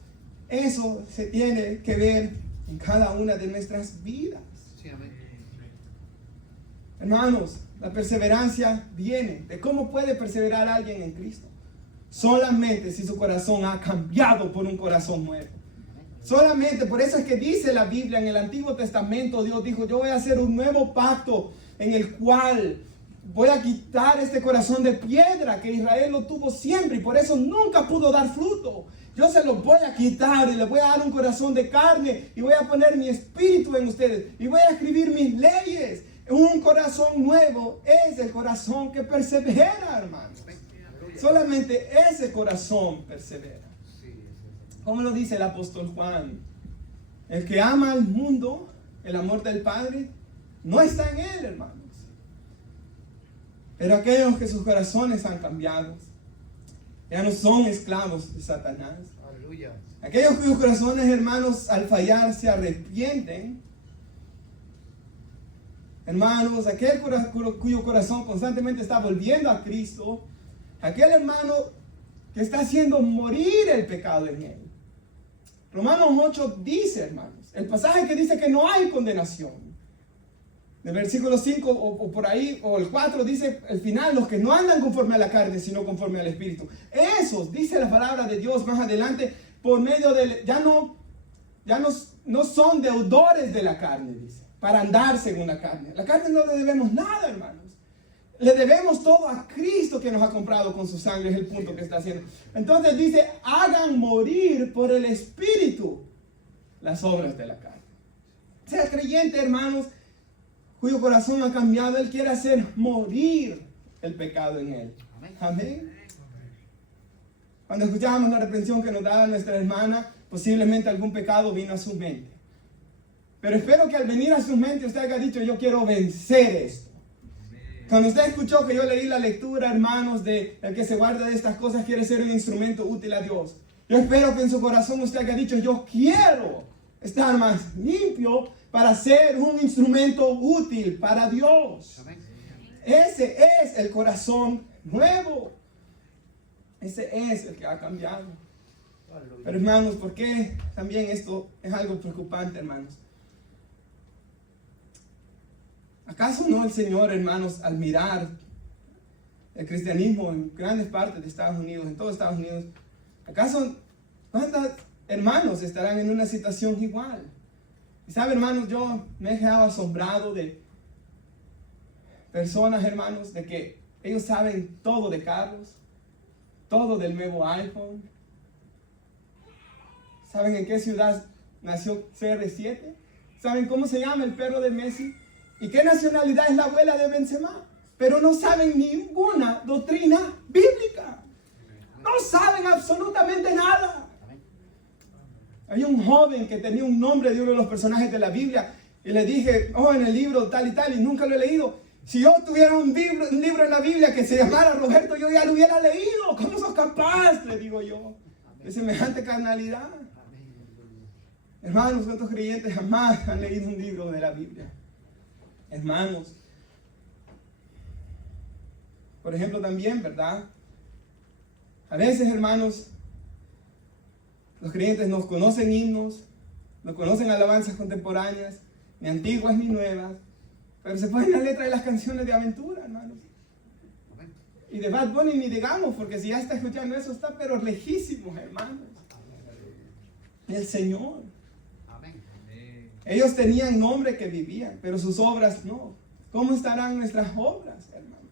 eso se tiene que ver en cada una de nuestras vidas. Sí, amén. Hermanos, La perseverancia viene de cómo puede perseverar alguien en Cristo. Solamente si su corazón ha cambiado por un corazón nuevo. Solamente, por eso es que dice la Biblia en el Antiguo Testamento, Dios dijo, yo voy a hacer un nuevo pacto en el cual voy a quitar este corazón de piedra que Israel lo tuvo siempre y por eso nunca pudo dar fruto. Yo se los voy a quitar y les voy a dar un corazón de carne y voy a poner mi espíritu en ustedes y voy a escribir mis leyes. Un corazón nuevo es el corazón que persevera, hermanos. Solamente ese corazón persevera. Como lo dice el apóstol Juan, el que ama al mundo, el amor del Padre, no está en él, hermanos. Pero aquellos que sus corazones han cambiado, ya no son esclavos de Satanás. Aleluya. Aquellos cuyos corazones, hermanos, al fallar se arrepienten. Hermanos, aquel cuyo corazón constantemente está volviendo a Cristo, aquel hermano que está haciendo morir el pecado en él. Romanos 8 dice, hermanos, el pasaje que dice que no hay condenación. El versículo 5 o por ahí, o el 4 dice, el final, los que no andan conforme a la carne, sino conforme al Espíritu. Esos, dice la palabra de Dios más adelante, por medio de, ya no son deudores de la carne, dice, para andar según la carne. La carne no le debemos nada, hermanos. Le debemos todo a Cristo que nos ha comprado con su sangre, es el punto que está haciendo. Entonces dice, hagan morir por el Espíritu las obras de la carne. Sea creyente, hermanos, cuyo corazón ha cambiado, él quiere hacer morir el pecado en él. Amén. Cuando escuchábamos la reprensión que nos daba nuestra hermana, posiblemente algún pecado vino a su mente. Pero espero que al venir a su mente usted haya dicho, yo quiero vencer esto. Cuando usted escuchó que yo leí la lectura, hermanos, de el que se guarda de estas cosas quiere ser un instrumento útil a Dios. Yo espero que en su corazón usted haya dicho, yo quiero estar más limpio para ser un instrumento útil para Dios. Amén. Ese es el corazón nuevo. Ese es el que ha cambiado. Pero hermanos, ¿por qué también esto es algo preocupante, hermanos? ¿Acaso no el Señor, hermanos, al mirar el cristianismo en grandes partes de Estados Unidos, en todo Estados Unidos, acaso cuántos hermanos estarán en una situación igual? Y sabe, hermanos, yo me he quedado asombrado de personas, hermanos, de que ellos saben todo de carros, todo del nuevo iPhone. ¿Saben en qué ciudad nació CR7? ¿Saben cómo se llama el perro de Messi? ¿Y qué nacionalidad es la abuela de Benzema? Pero no saben ninguna doctrina bíblica. No saben absolutamente nada. Había un joven que tenía un nombre de uno de los personajes de la Biblia y le dije, oh, en el libro tal y tal, y nunca lo he leído. Si yo tuviera un libro en la Biblia que se llamara Roberto, yo ya lo hubiera leído. ¿Cómo sos capaz? Le digo yo, de semejante carnalidad. Hermanos, ¿cuántos creyentes jamás han leído un libro de la Biblia? Hermanos, por ejemplo también, ¿verdad? A veces, hermanos, los creyentes nos conocen himnos, nos conocen alabanzas contemporáneas, ni antiguas ni nuevas, pero se ponen la letra de las canciones de aventura, hermanos. Y de Bad Bunny ni digamos, porque si ya está escuchando eso, está pero lejísimos, hermanos. El Señor. Ellos tenían nombre que vivían, pero sus obras no. ¿Cómo estarán nuestras obras, hermanos?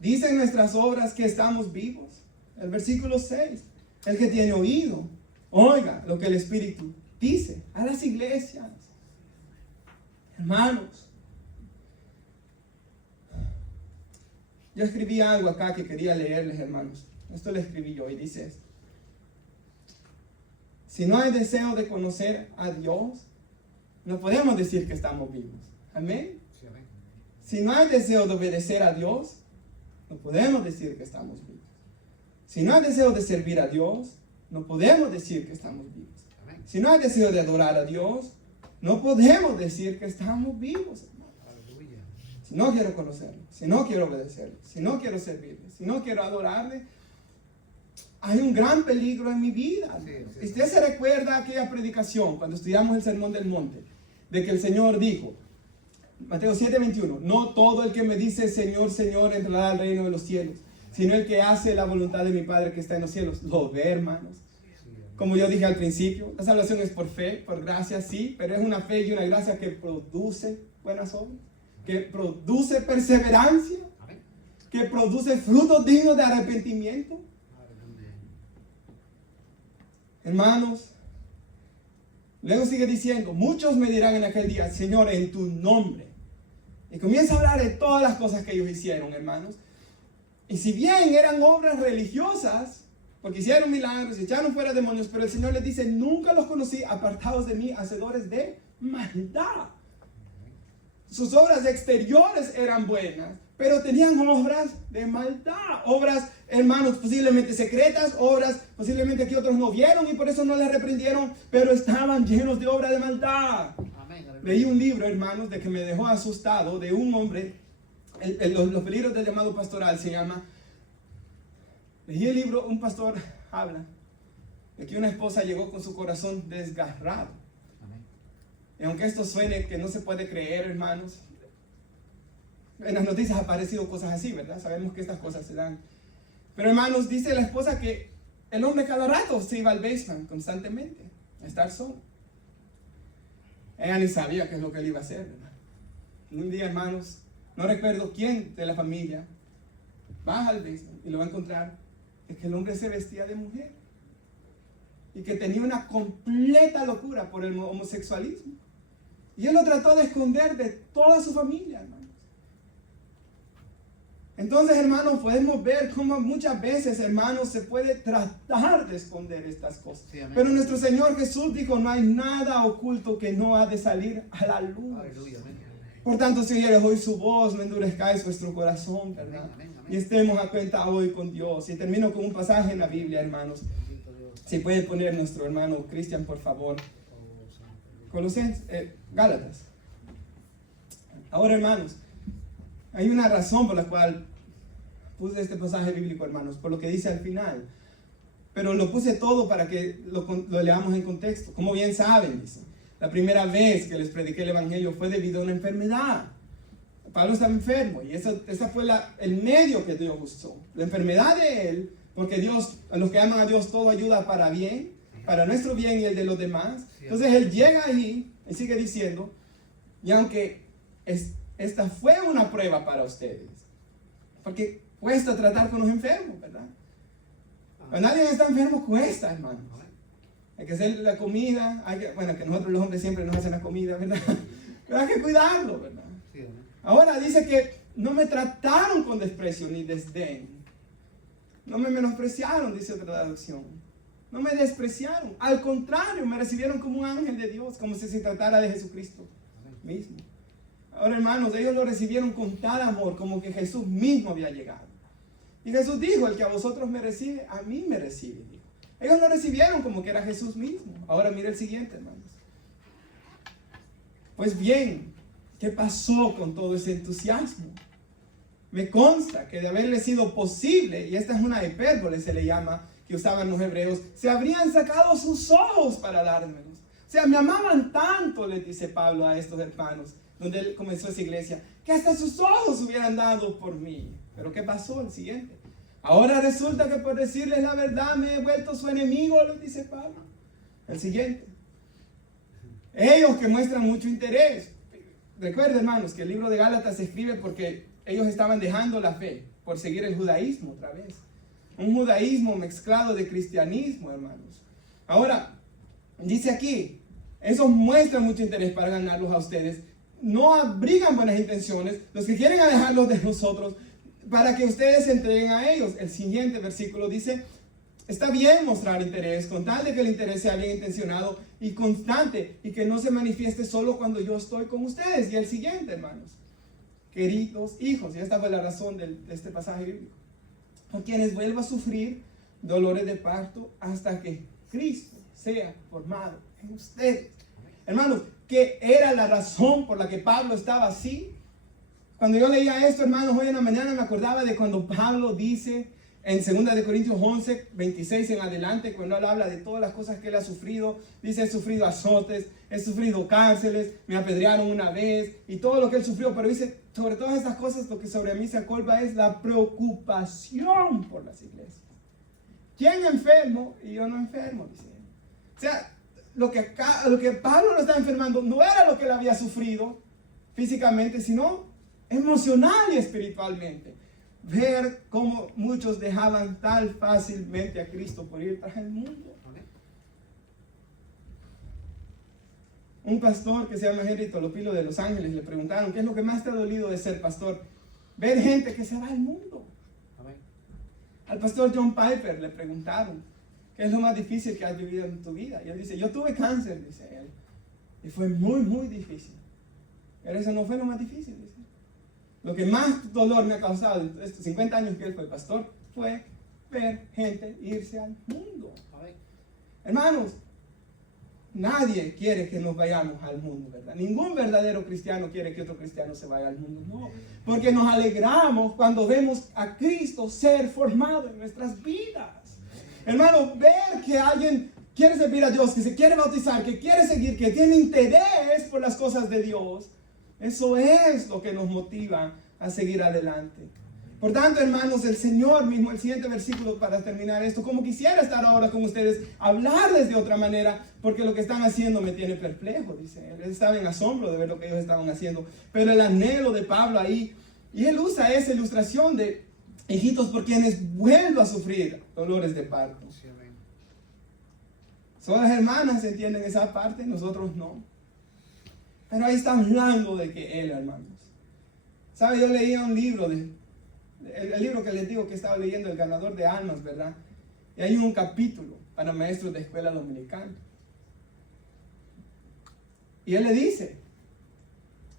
Dicen nuestras obras que estamos vivos. El versículo 6. El que tiene oído, oiga lo que el Espíritu dice a las iglesias. Hermanos, yo escribí algo acá que quería leerles, hermanos. Esto lo escribí yo y dice esto. Si no hay deseo de conocer a Dios, no podemos decir que estamos vivos. Amén. Sí, amén. Si no hay deseo de obedecer a Dios, no podemos decir que estamos vivos. Si no hay deseo de servir a Dios, no podemos decir que estamos vivos. Amén. Si no hay deseo de adorar a Dios, no podemos decir que estamos vivos, hermanos. Aleluya. Si no quiero conocerlo, si no quiero obedecerlo, si no quiero servirle, si no quiero adorarle, hay un gran peligro en mi vida. Sí. Usted se recuerda aquella predicación cuando estudiamos el Sermón del Monte, de que el Señor dijo, Mateo 7:21. No todo el que me dice Señor, Señor entrará al reino de los cielos, sino el que hace la voluntad de mi Padre que está en los cielos. Lo ve, hermanos. Como yo dije al principio, la salvación es por fe, por gracia, sí, pero es una fe y una gracia que produce buenas obras, que produce perseverancia, que produce frutos dignos de arrepentimiento. Hermanos, luego sigue diciendo, muchos me dirán en aquel día, Señor, en tu nombre. Y comienza a hablar de todas las cosas que ellos hicieron, hermanos. Y si bien eran obras religiosas, porque hicieron milagros y echaron fuera demonios, pero el Señor les dice, nunca los conocí, apartados de mí, hacedores de maldad. Sus obras exteriores eran buenas, pero tenían obras de maldad. Obras, hermanos, posiblemente secretas, obras posiblemente que otros no vieron y por eso no les reprendieron, pero estaban llenos de obras de maldad. Leí un libro, hermanos, de que me dejó asustado, de un hombre, los peligros del llamado pastoral se llama. Leí el libro, un pastor habla de que una esposa llegó con su corazón desgarrado. Amén. Y aunque esto suene que no se puede creer, hermanos, en las noticias ha aparecido cosas así, ¿verdad? Sabemos que estas cosas se dan. Pero hermanos, dice la esposa que el hombre cada rato se iba al basement constantemente, a estar solo. Ella ni sabía qué es lo que él iba a hacer, ¿verdad? Un día, hermanos, no recuerdo quién de la familia baja al basement y lo va a encontrar. Es que el hombre se vestía de mujer y que tenía una completa locura por el homosexualismo. Y él lo trató de esconder de toda su familia, hermanos. Entonces, hermanos, podemos ver cómo muchas veces, hermanos, se puede tratar de esconder estas cosas. Sí, pero nuestro Señor Jesús dijo, no hay nada oculto que no ha de salir a la luz. Aleluya, amén. Por tanto, si oyeres hoy su voz, no endurezcáis vuestro corazón, ¿verdad? Amén, amén. Y estemos a cuenta hoy con Dios. Y termino con un pasaje en la Biblia, hermanos. Si puede poner nuestro hermano Cristian, por favor. Colosenses, Gálatas. Ahora, hermanos, hay una razón por la cual puse este pasaje bíblico, hermanos, por lo que dice al final. Pero lo puse todo para que lo leamos en contexto. Como bien saben, dice, la primera vez que les prediqué el evangelio fue debido a una enfermedad. Pablo estaba enfermo y ese fue el medio que Dios usó. La enfermedad de él, porque Dios, a los que aman a Dios, todo ayuda para bien, para nuestro bien y el de los demás. Entonces él llega ahí y sigue diciendo, y aunque esta fue una prueba para ustedes, porque cuesta tratar con los enfermos, ¿verdad? Pero nadie está enfermo, cuesta, hermanos. Hay que hacer la comida, que nosotros los hombres siempre nos hacen la comida, ¿verdad? Pero hay que cuidarlo, ¿verdad? Ahora dice que no me trataron con desprecio ni desdén. No me menospreciaron, dice otra traducción. No me despreciaron. Al contrario, me recibieron como un ángel de Dios, como si se tratara de Jesucristo mismo. Ahora, hermanos, ellos lo recibieron con tal amor, como que Jesús mismo había llegado. Y Jesús dijo, el que a vosotros me recibe, a mí me recibe. Dijo. Ellos lo recibieron como que era Jesús mismo. Ahora mira el siguiente, hermanos. Pues bien, ¿qué pasó con todo ese entusiasmo? Me consta que de haberle sido posible, y esta es una hipérbole, se le llama, que usaban los hebreos, se habrían sacado sus ojos para dármelos. O sea, me amaban tanto, les dice Pablo a estos hermanos, donde él comenzó esa iglesia, que hasta sus ojos hubieran dado por mí. Pero ¿qué pasó? El siguiente. Ahora resulta que por decirles la verdad me he vuelto su enemigo, les dice Pablo. El siguiente. Ellos que muestran mucho interés. Recuerden, hermanos, que el libro de Gálatas se escribe porque ellos estaban dejando la fe por seguir el judaísmo otra vez. Un judaísmo mezclado de cristianismo, hermanos. Ahora, dice aquí, esos muestran mucho interés para ganarlos a ustedes. No abrigan buenas intenciones, los que quieren alejarlos de nosotros, para que ustedes se entreguen a ellos. El siguiente versículo dice, está bien mostrar interés, con tal de que el interés sea bien intencionado y constante, y que no se manifieste solo cuando yo estoy con ustedes. Y el siguiente, hermanos, queridos hijos, y esta fue la razón de este pasaje bíblico, a quienes vuelva a sufrir dolores de parto hasta que Cristo sea formado en ustedes. Hermanos, ¿qué era la razón por la que Pablo estaba así? Cuando yo leía esto, hermanos, hoy en la mañana me acordaba de cuando Pablo dice En 2 Corintios 11, 26 en adelante, cuando él habla de todas las cosas que él ha sufrido, dice: he sufrido azotes, he sufrido cárceles, me apedrearon una vez, y todo lo que él sufrió. Pero dice, sobre todas estas cosas, lo que sobre mí se acolva es la preocupación por las iglesias. ¿Quién enfermo? Y yo no enfermo, dice él. O sea, lo que Pablo lo está enfermando no era lo que él había sufrido físicamente, sino emocional y espiritualmente. Ver cómo muchos dejaban tan fácilmente a Cristo por ir tras el mundo. Un pastor que se llama Henry Tolopilo de Los Ángeles, le preguntaron: ¿qué es lo que más te ha dolido de ser pastor? Ver gente que se va al mundo. Al pastor John Piper le preguntaron: ¿qué es lo más difícil que has vivido en tu vida? Y él dice: yo tuve cáncer, dice él, y fue muy, muy difícil. Pero eso no fue lo más difícil, dice. Lo que más dolor me ha causado en estos 50 años que él fue pastor fue ver gente irse al mundo. Hermanos, nadie quiere que nos vayamos al mundo, ¿verdad? Ningún verdadero cristiano quiere que otro cristiano se vaya al mundo, no. Porque nos alegramos cuando vemos a Cristo ser formado en nuestras vidas. Hermano, ver que alguien quiere servir a Dios, que se quiere bautizar, que quiere seguir, que tiene interés por las cosas de Dios, eso es lo que nos motiva a seguir adelante. Por tanto, hermanos, el Señor mismo, el siguiente versículo para terminar esto, como quisiera estar ahora con ustedes, hablarles de otra manera, porque lo que están haciendo me tiene perplejo, dice él. Él estaba en asombro de ver lo que ellos estaban haciendo, pero el anhelo de Pablo ahí, y él usa esa ilustración de hijitos por quienes vuelvo a sufrir dolores de parto. Solo las hermanas entienden esa parte, nosotros no. Pero ahí está hablando de que él, hermanos. ¿Sabe? Yo leía un libro, el libro que les digo que estaba leyendo, El ganador de almas, ¿verdad? Y hay un capítulo para maestros de escuela dominical. Y él le dice: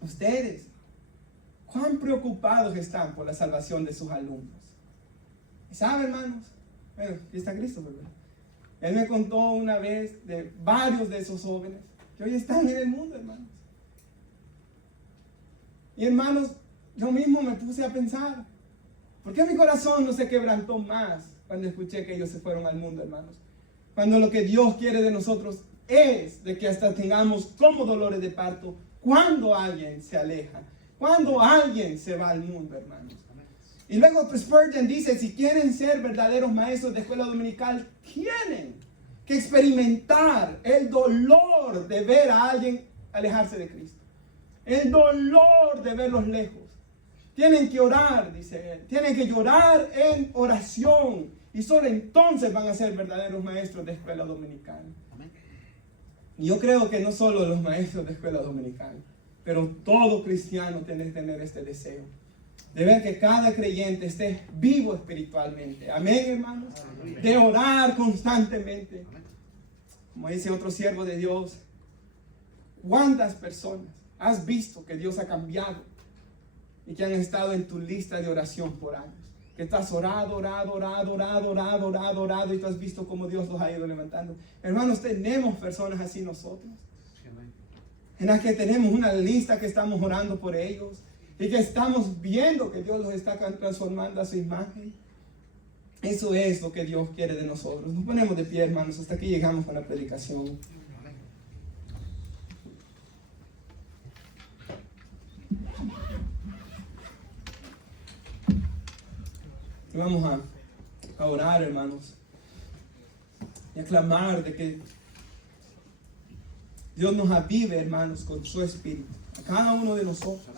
ustedes, ¿cuán preocupados están por la salvación de sus alumnos? ¿Y sabe, hermanos? Bueno, aquí está Cristo, ¿verdad? Él me contó una vez de varios de esos jóvenes que hoy están en el mundo, hermanos. Y hermanos, yo mismo me puse a pensar, ¿por qué mi corazón no se quebrantó más cuando escuché que ellos se fueron al mundo, hermanos? Cuando lo que Dios quiere de nosotros es de que hasta tengamos como dolores de parto cuando alguien se aleja, cuando alguien se va al mundo, hermanos. Y luego Spurgeon dice: si quieren ser verdaderos maestros de escuela dominical, tienen que experimentar el dolor de ver a alguien alejarse de Cristo. El dolor de verlos lejos. Tienen que orar, dice él. Tienen que llorar en oración. Y solo entonces van a ser verdaderos maestros de escuela dominical. Y yo creo que no solo los maestros de escuela dominical, pero todo cristiano tiene que tener este deseo. De ver que cada creyente esté vivo espiritualmente. Amén, hermanos. De orar constantemente. Como dice otro siervo de Dios: ¿cuántas personas has visto que Dios ha cambiado y que han estado en tu lista de oración por años? Que tú has orado y tú has visto cómo Dios los ha ido levantando. Hermanos, tenemos personas así nosotros, en las que tenemos una lista que estamos orando por ellos y que estamos viendo que Dios los está transformando a su imagen. Eso es lo que Dios quiere de nosotros. Nos ponemos de pie, hermanos. Hasta aquí llegamos con la predicación. Y vamos a orar, hermanos, y a clamar de que Dios nos avive, hermanos, con su espíritu, a cada uno de nosotros.